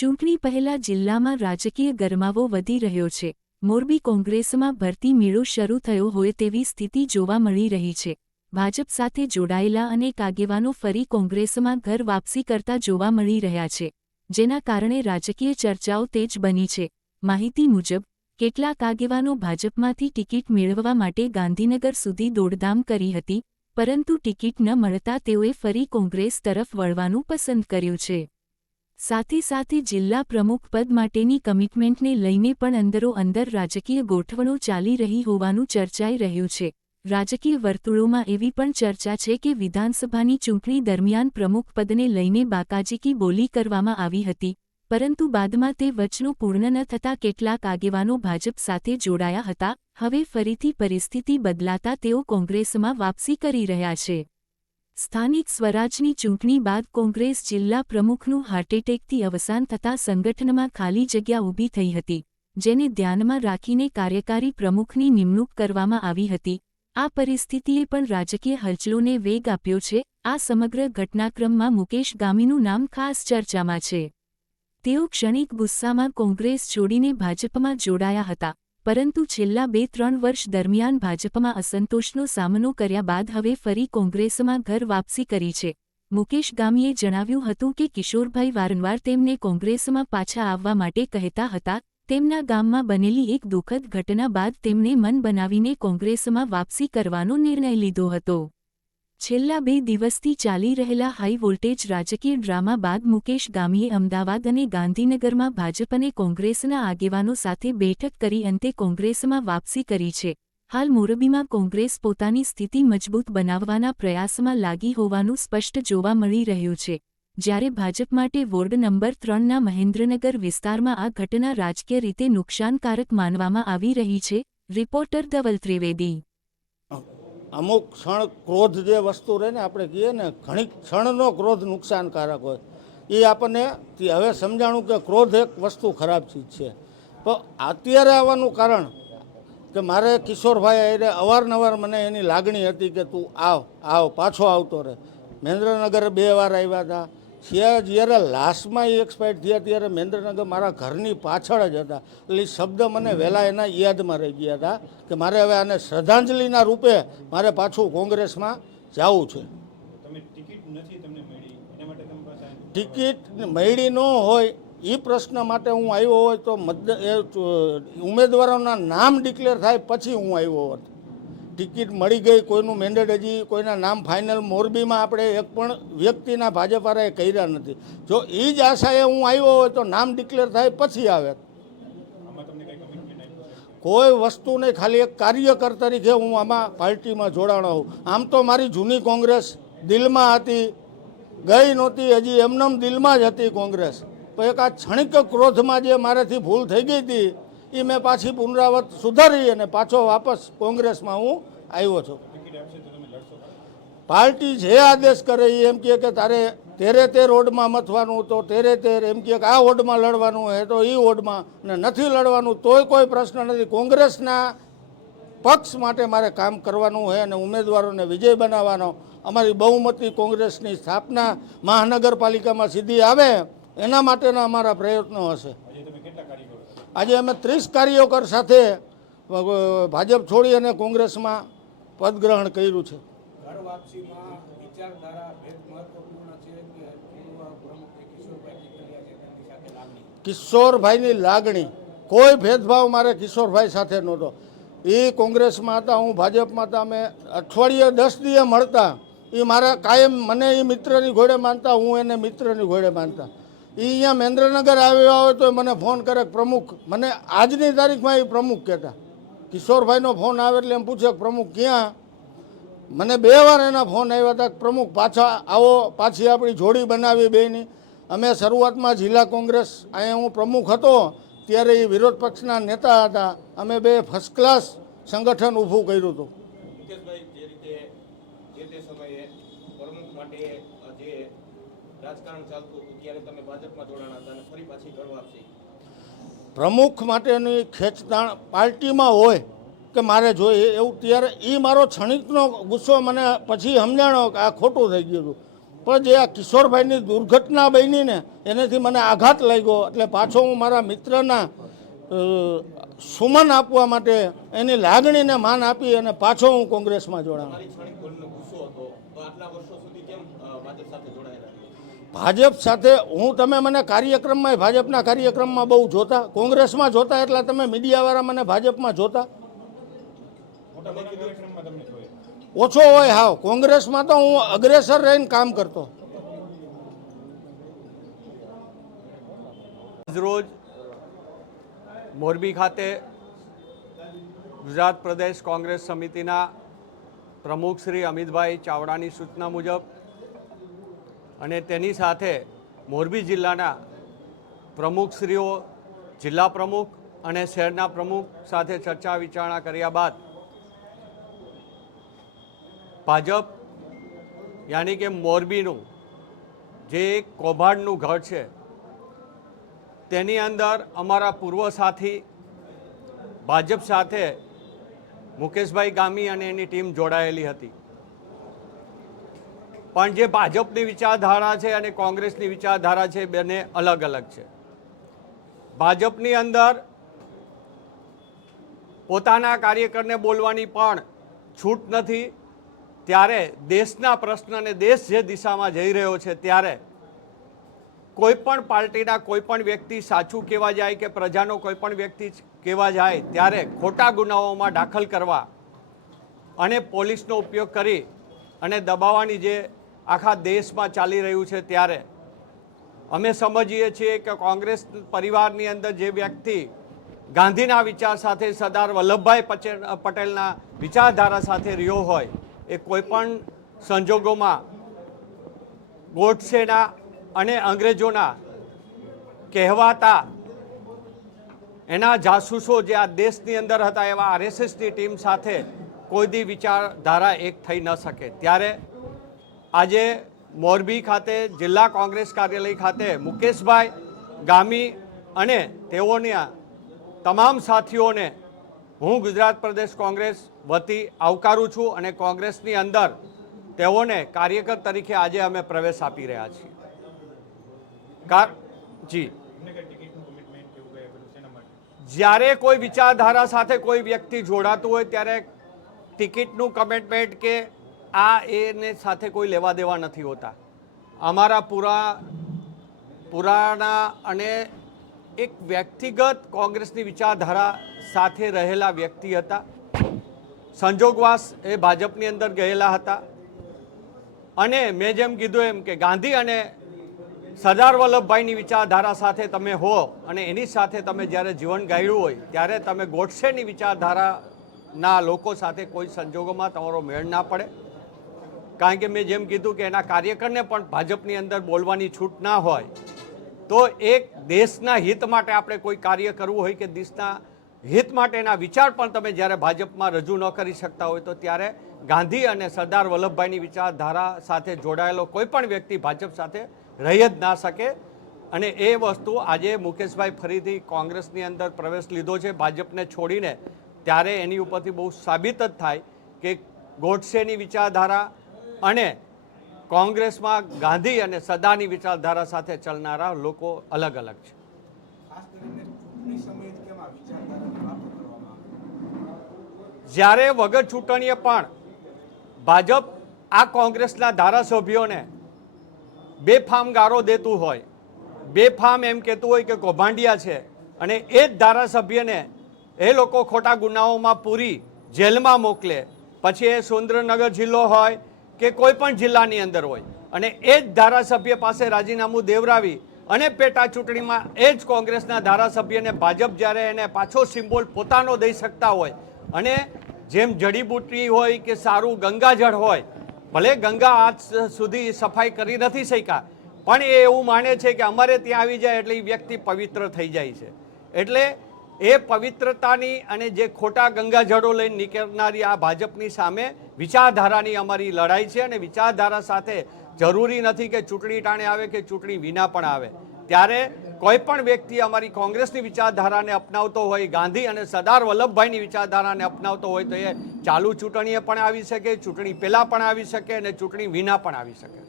ચૂંટણી પહેલા જિલ્લામાં રાજકીય ગરમાવો વધી રહ્યો છે। મોરબી કોંગ્રેસમાં ભરતી મેળો શરૂ થયો હોય તેવી સ્થિતિ જોવા મળી રહી છે। ભાજપ સાથે જોડાયેલા અનેક આગેવાનો ફરી કોંગ્રેસમાં ઘર વાપસી કરતા જોવા મળી રહ્યા છે, જેના કારણે રાજકીય ચર્ચાઓ તેજ બની છે। માહિતી મુજબ કેટલાક આગેવાનો ભાજપમાંથી ટિકિટ મેળવવા માટે ગાંધીનગર સુધી દોડધામ કરી હતી, પરંતુ ટિકિટ ન મળતા તેઓએ ફરી કોંગ્રેસ તરફ વળવાનું પસંદ કર્યું છે। સાથે સાથે જિલ્લા પ્રમુખ પદ માટેની કમિટમેન્ટને લઈને પણ અંદરોઅંદર રાજકીય ગોઠવણો ચાલી રહી હોવાનું ચર્ચાઈ રહ્યું છે। રાજકીય વર્તુળોમાં એવી પણ ચર્ચા છે કે વિધાનસભાની ચૂંટણી દરમિયાન પ્રમુખ પદને લઈને બાકાજીકી બોલી કરવામાં આવી હતી, પરંતુ બાદમાં તે વચનો પૂર્ણ ન થતાં કેટલાક આગેવાનો ભાજપ સાથે જોડાયા હતા। હવે ફરીથી પરિસ્થિતિ બદલાતા તેઓ કોંગ્રેસમાં વાપસી કરી રહ્યા છે। સ્થાનિક સ્વરાજની ચૂંટણી બાદ કોંગ્રેસ જિલ્લા પ્રમુખનું હાર્ટએટેકથી અવસાન થતાં સંગઠનમાં ખાલી જગ્યા ઊભી થઈ હતી, જેને ધ્યાનમાં રાખીને કાર્યકારી પ્રમુખની નિમણૂક કરવામાં આવી હતી। આ પરિસ્થિતિએ પણ રાજકીય હલચલોને વેગ આપ્યો છે। આ સમગ્ર ઘટનાક્રમમાં મુકેશ ગામીનું નામ ખાસ ચર્ચામાં છે। તેઓ ક્ષણિક ગુસ્સામાં કોંગ્રેસ છોડીને ભાજપમાં જોડાયા હતા, પરંતુ છેલ્લા 2-3 વર્ષ દરમિયાન ભાજપમાં અસંતોષનો સામનો કર્યા બાદ હવે ફરી કોંગ્રેસમાં ઘર વાપસી કરી છે। મુકેશ ગામીએ જણાવ્યું હતું કે કિશોરભાઈ વારંવાર તેમને કોંગ્રેસમાં પાછા આવવા માટે કહેતા હતા। તેમના ગામમાં બનેલી એક દુઃખદ ઘટના બાદ તેમણે મન બનાવીને કોંગ્રેસમાં વાપસી કરવાનો નિર્ણય લીધો હતો। છેલ્લા 2 દિવસથી ચાલી રહેલા હાઈ વોલ્ટેજ રાજકીય ડ્રામા બાદ મુકેશ ગામીએ અમદાવાદ અને ગાંધીનગરમાં ભાજપ અને કોંગ્રેસના આગેવાનો સાથે બેઠક કરી અંતે કોંગ્રેસમાં વાપસી કરી છે। હાલ મોરબીમાં કોંગ્રેસ પોતાની સ્થિતિ મજબૂત બનાવવાના પ્રયાસમાં લાગી હોવાનું સ્પષ્ટ જોવા મળી રહ્યું છે, જ્યારે ભાજપ માટે વોર્ડ નંબર 3ના મહેન્દ્રનગર વિસ્તારમાં આ ઘટના રાજકીય રીતે નુકસાનકારક માનવામાં આવી રહી છે। રિપોર્ટર ધવલ ત્રિવેદી। અમુક ક્ષણ ક્રોધ જે વસ્તુ રહે ને, આપણે કહીએ ને ઘણી ક્ષણનો ક્રોધ નુકસાનકારક હોય, એ આપણને હવે સમજાણું કે ક્રોધ એક વસ્તુ ખરાબ ચીજ છે। તો અત્યારે આવવાનું કારણ કે મારે કિશોરભાઈ અવારનવાર મને એની લાગણી હતી કે તું આવ પાછો આવતો રહે। મહેન્દ્રનગર 2 વાર આવ્યા હતા। જ્યારે લાસ્ટમાં એ એક્સપાયર થયા ત્યારે મહેન્દ્રનગર મારા ઘરની પાછળ જ હતા, એટલે એ શબ્દ મને વહેલા એના યાદમાં રહી ગયા હતા કે મારે હવે આને શ્રદ્ધાંજલિના રૂપે મારે પાછું કોંગ્રેસમાં જવું છે। ટિકિટ મળી ન હોય એ પ્રશ્ન માટે હું આવ્યો હોય તો ઉમેદવારોના નામ ડિક્લેર થાય પછી હું આવ્યો હોત। ટિકિટ મળી ગઈ, કોઈનું મેન્ડેટ હજી કોઈના નામ ફાઇનલ મોરબીમાં આપણે એક પણ વ્યક્તિના ભાજપવાળાએ કર્યા નથી। જો એ જ આશાએ હું આવ્યો હોય તો નામ ડિક્લેર થાય પછી આવે। કોઈ વસ્તુ નહીં, ખાલી એક કાર્યકર તરીકે હું આમાં પાર્ટીમાં જોડાણો હોઉં। આમ તો મારી જૂની કોંગ્રેસ દિલમાં હતી, ગઈ નહોતી, હજી એમનેમ દિલમાં જ હતી કોંગ્રેસ। તો એક આ ક્ષણિક ક્રોધમાં જે મારાથી ભૂલ થઈ ગઈ હતી એ મેં પાછી પુનરાવર્ત સુધારી અને પાછો વાપસ કોંગ્રેસમાં હું આવ્યો છું। પાર્ટી જે આદેશ કરે એ એમ કહે કે તારે 13 વોર્ડમાં મથવાનું, તો 13 એમ કહે કે આ વોર્ડમાં લડવાનું હોય તો એ વોર્ડમાં, ને નથી લડવાનું તોય કોઈ પ્રશ્ન નથી। કોંગ્રેસના પક્ષ માટે મારે કામ કરવાનું હોય અને ઉમેદવારોને વિજય બનાવવાનો। અમારી બહુમતી કોંગ્રેસની સ્થાપના મહાનગરપાલિકામાં સીધી આવે એના માટેના અમારા પ્રયત્નો હશે। આજે અમે 30 કાર્યકર સાથે ભાજપ છોડી અને કોંગ્રેસમાં પદગ્રહણ કર્યું છે। કિશોરભાઈની લાગણી, કોઈ ભેદભાવ મારે કિશોરભાઈ સાથે નહોતો। એ કોંગ્રેસમાં હતા, હું ભાજપમાં હતા। અમે અઠવાડિયે 10 દિવસે મળતા। એ મારા કાયમ મને એ મિત્રની ઘોડે માનતા, હું એને મિત્રની ઘોડે માનતા। એ અહીંયા મહેન્દ્રનગર આવ્યા હોય તો મને ફોન કરે પ્રમુખ, મને આજની તારીખમાં એ પ્રમુખ કહેતા। કિશોરભાઈનો ફોન આવે એટલે એમ પૂછે પ્રમુખ ક્યાં? મને 2 વાર એના ફોન આવ્યા હતા, પ્રમુખ પાછા આવો, પાછી આપણી જોડી બનાવી બેની। અમે શરૂઆતમાં જિલ્લા કોંગ્રેસ, અહીંયા હું પ્રમુખ હતો ત્યારે એ વિરોધ પક્ષના નેતા હતા। અમે 2 ફર્સ્ટ ક્લાસ સંગઠન ઊભું કર્યું હતું। પ્રમુખ માટેની ખેંચતાણ પાર્ટીમાં હોય કે મારે જોઈએ એવું, ત્યારે એ મારો ક્ષણિકનો ગુસ્સો મને પછી સમજાણો કે આ ખોટું થઈ ગયું હતું। પણ જે આ કિશોરભાઈની દુર્ઘટના બની ને એનાથી મને આઘાત લાગ્યો, એટલે પાછો હું મારા મિત્રના સુમન આપવા માટે એની લાગણીને માન આપી અને પાછો હું કોંગ્રેસમાં જોડાયો. ભાજપ સાથે તમે મને કાર્યક્રમમાં, ભાજપના કાર્યક્રમમાં બહુ જોતા, કોંગ્રેસમાં જોતા, એટલે તમે મીડિયાવાળા મને ભાજપમાં જોતા ઓછો હોય. હાવ કોંગ્રેસમાં તો હું અગ્રેસર રહીને કામ કરતો. રોજ મોરબી ખાતે ગુજરાત પ્રદેશ કોંગ્રેસ સમિતિના પ્રમુખ શ્રી અમિતભાઈ ચાવડાની સૂચના મુજબ અને તેની સાથે મોરબી જિલ્લાના પ્રમુખશ્રીઓ, જિલ્લા પ્રમુખ અને શહેરના પ્રમુખ સાથે ચર્ચા વિચારણા કર્યા બાદ ભાજપ યાની કે મોરબીનું જે એક કૌભાંડનું ઘર છે તેની અંદર અમારા પૂર્વ સાથી ભાજપ સાથે મુકેશભાઈ ગામી અને એની ટીમ જોડાયેલી હતી. પણ જે ભાજપની વિચારધારા છે અને કોંગ્રેસની વિચારધારા છે બંને અલગ અલગ છે. ભાજપની અંદર પોતાના કાર્યકરને બોલવાની પણ છૂટ નથી, ત્યારે દેશના પ્રશ્ન અને દેશ જે દિશામાં જઈ રહ્યો છે ત્યારે કોઈ પણ પાર્ટીના કોઈ પણ વ્યક્તિ સાચું કહેવા જાય કે પ્રજાનો કોઈ પણ વ્યક્તિ કહેવા જાય ત્યારે ખોટા ગુનાઓમાં દાખલ કરવા અને પોલીસનો ઉપયોગ કરી અને દબાવવાની જે આખા દેશમાં ચાલી રહ્યું છે ત્યારે અમે સમજીએ છીએ કે કોંગ્રેસ પરિવારની અંદર જે વ્યક્તિ ગાંધીના વિચાર સાથે, સરદાર વલ્લભભાઈ પટેલના વિચારધારા સાથે રહ્યો હોય એ કોઈપણ સંજોગોમાં ગોડસેના અને અંગ્રેજોના કહેવાતા એના જાસૂસો જે આ દેશની અંદર હતા એવા આરએસએસની ટીમ સાથે કોઈ દી વિચારધારા એક થઈ ન શકે. ત્યારે આજે મોરબી ખાતે જિલ્લા કોંગ્રેસ કાર્યાલય ખાતે મુકેશભાઈ ગામી અને તેઓના તમામ સાથીઓને હું ગુજરાત પ્રદેશ કોંગ્રેસ વતી આવકારું છું અને કોંગ્રેસની અંદર તેઓને કાર્યકર તરીકે આજે અમે પ્રવેશ આપી રહ્યા છીએ. જી, જ્યારે કોઈ વિચારધારા સાથે કોઈ વ્યક્તિ જોડાતું હોય ત્યારે ટિકિટનું કમિટમેન્ટ કે આ એને સાથે કોઈ લેવા દેવા નથી હોતા. અમારા પુરાણા અને એક વ્યક્તિગત કોંગ્રેસની વિચારધારા સાથે રહેલા વ્યક્તિ હતા. સંજોગવાસ એ ભાજપની અંદર ગયેલા હતા અને મેં જેમ કીધું એમ કે ગાંધી અને સરદાર વલ્લભભાઈની વિચારધારા સાથે તમે હો અને એની સાથે તમે જ્યારે જીવન ગાળ્યું હોય ત્યારે તમે ગોડસેની વિચારધારાના લોકો સાથે કોઈ સંજોગોમાં તમારો મેળ ના પડે. કારણ કે મેં જેમ કીધું કે એના કાર્યકરને પણ ભાજપની અંદર બોલવાની છૂટ ના હોય તો એક દેશના હિત માટે આપણે કોઈ કાર્ય કરવું હોય કે દેશના હિત માટેના વિચાર પણ તમે જ્યારે ભાજપમાં રજૂ ન કરી શકતા હોય તો ત્યારે ગાંધી અને સરદાર વલ્લભભાઈની વિચારધારા સાથે જોડાયેલો કોઈ પણ વ્યક્તિ ભાજપ સાથે રહી જ ના શકે. અને એ વસ્તુ આજે મુકેશભાઈ ફરીથી કોંગ્રેસની અંદર પ્રવેશ લીધો છે ભાજપને છોડીને, ત્યારે એની ઉપરથી બહુ સાબિત જ થાય કે ગોડસેની વિચારધારા અને કોંગ્રેસમાં ગાંધી અને સરદારની વિચારધારા સાથે ચાલનારા લોકો અલગ અલગ છે. જ્યારે વગર ચૂંટણીએ પણ ભાજપ આ કોંગ્રેસના ધારાસભ્યોને બેફામ ગારો દેતું હોય, બેફામ એમ કહેતું હોય કે કૌભાંડિયા છે અને એ જ ધારાસભ્યને એ લોકો ખોટા ગુનાઓમાં પૂરી જેલમાં મોકલે, પછી એ સુરેન્દ્રનગર જિલ્લો હોય કે કોઈ પણ જિલ્લાની અંદર હોય અને એ જ ધારાસભ્ય પાસે રાજીનામું દેવરાવી અને પેટા ચૂંટણીમાં એ જ કોંગ્રેસના ધારાસભ્યને ભાજપ જ્યારે એને પાછો સિમ્બોલ પોતાનો દઈ શકતા હોય અને જેમ જડીબુટી હોય કે સારું ગંગાજળ હોય, ભલે ગંગા આજ સુધી સફાઈ કરી નથી શક્યા પણ એ એવું માને છે કે અમારે ત્યાં આવી જાય એટલે એ વ્યક્તિ પવિત્ર થઈ જાય છે. એટલે એ પવિત્રતાની અને જે ખોટા ગંગાજળો લઈને નીકળનારી આ ભાજપની સામે વિચારધારાની અમારી લડાઈ છે અને વિચારધારા સાથે જરૂરી નથી કે ચૂંટણી ટાણે આવે કે ચૂંટણી વિના પણ આવે. ત્યારે કોઈ પણ વ્યક્તિ અમારી કોંગ્રેસની વિચારધારાને અપનાવતો હોય, ગાંધી અને સરદાર વલ્લભભાઈની વિચારધારાને અપનાવતો હોય તો એ ચાલુ ચૂંટણીએ પણ આવી શકે, ચૂંટણી પહેલાં પણ આવી શકે અને ચૂંટણી વિના પણ આવી શકે.